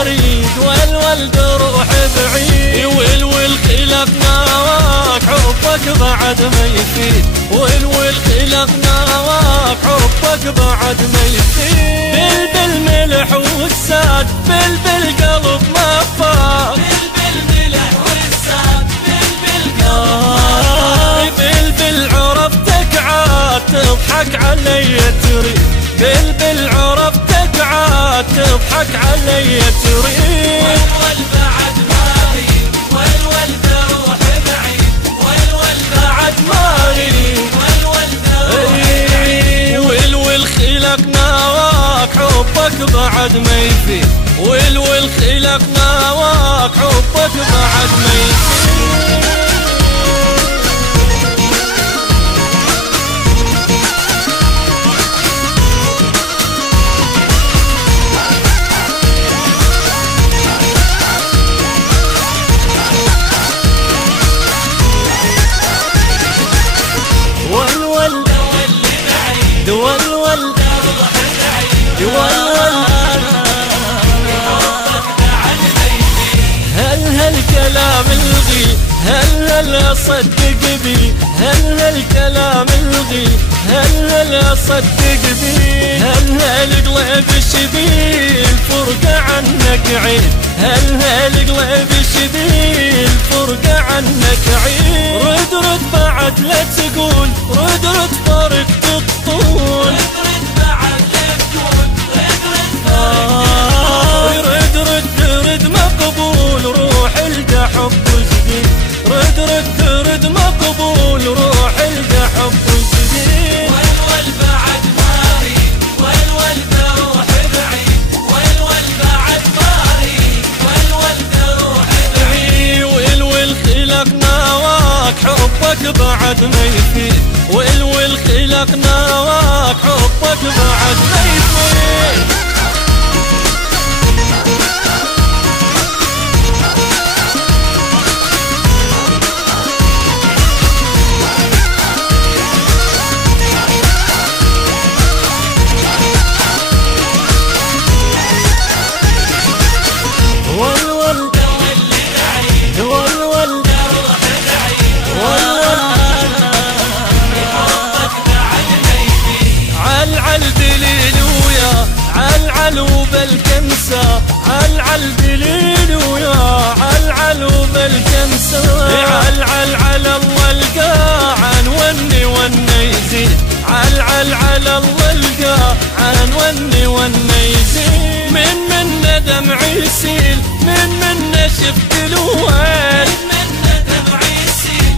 اريد والولد روح بعيد، والول خلقناك حبك بعد ما يفيد، والول خلقناك حبك بعد ما يفيد. بلبل ملح والساد بلبل قلب ما فات، بلبل ملح والساد بلبل قلب بلبل عرفتك عاد تضحك علي تريد، بلبل عرفتك عاد تضحك علي تريد. والول بعد ما اريد والولد روح بعيد، والول بعد ما اريد والول خلقناك حبك بعد ما يفيد، والول خلقناك حبك بعد ما يفيد. والول هالكلام الغي هل اصدق بي، هالكلام الغي هل اصدق بي، هالقلب شبيه الفرقة عنك عيد، هالقلب شبيه الفرقة عنك عيد. رد بعد لا تقول رد فرقت الطول، رد مقبول روح القى حب جديد، رد مقبول روح القى حب جديد. والول بعد ما اريد والولد روح بعيد، والول بعد ما اريد والولد روح بعيد، والول خلقناك حبك بعد ما يفيد، والول خلقناك حبك بعد ما يفيد. وبالكنسة علعل دليل ويا علعل وبالكنسة، علعل على الله القى عن وني يزيد، علعل على الله القى عن وني يزيد. من دمعي يسيل من شفت الويل، من دمعي يسيل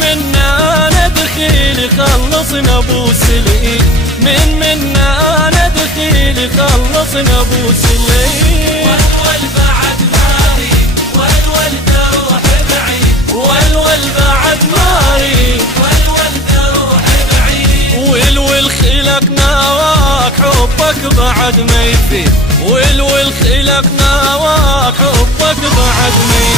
من انا دخيل خلصنا ابوس الايد، من انا دخيل خلصنا ابوس الايد. والول بعد ما اريد والولد روح بعيد، والول بعد ما اريد والولد روح بعيد، والول خلقناك حبك بعد ما يفيد، والول خلقناك حبك بعد ما يفيد.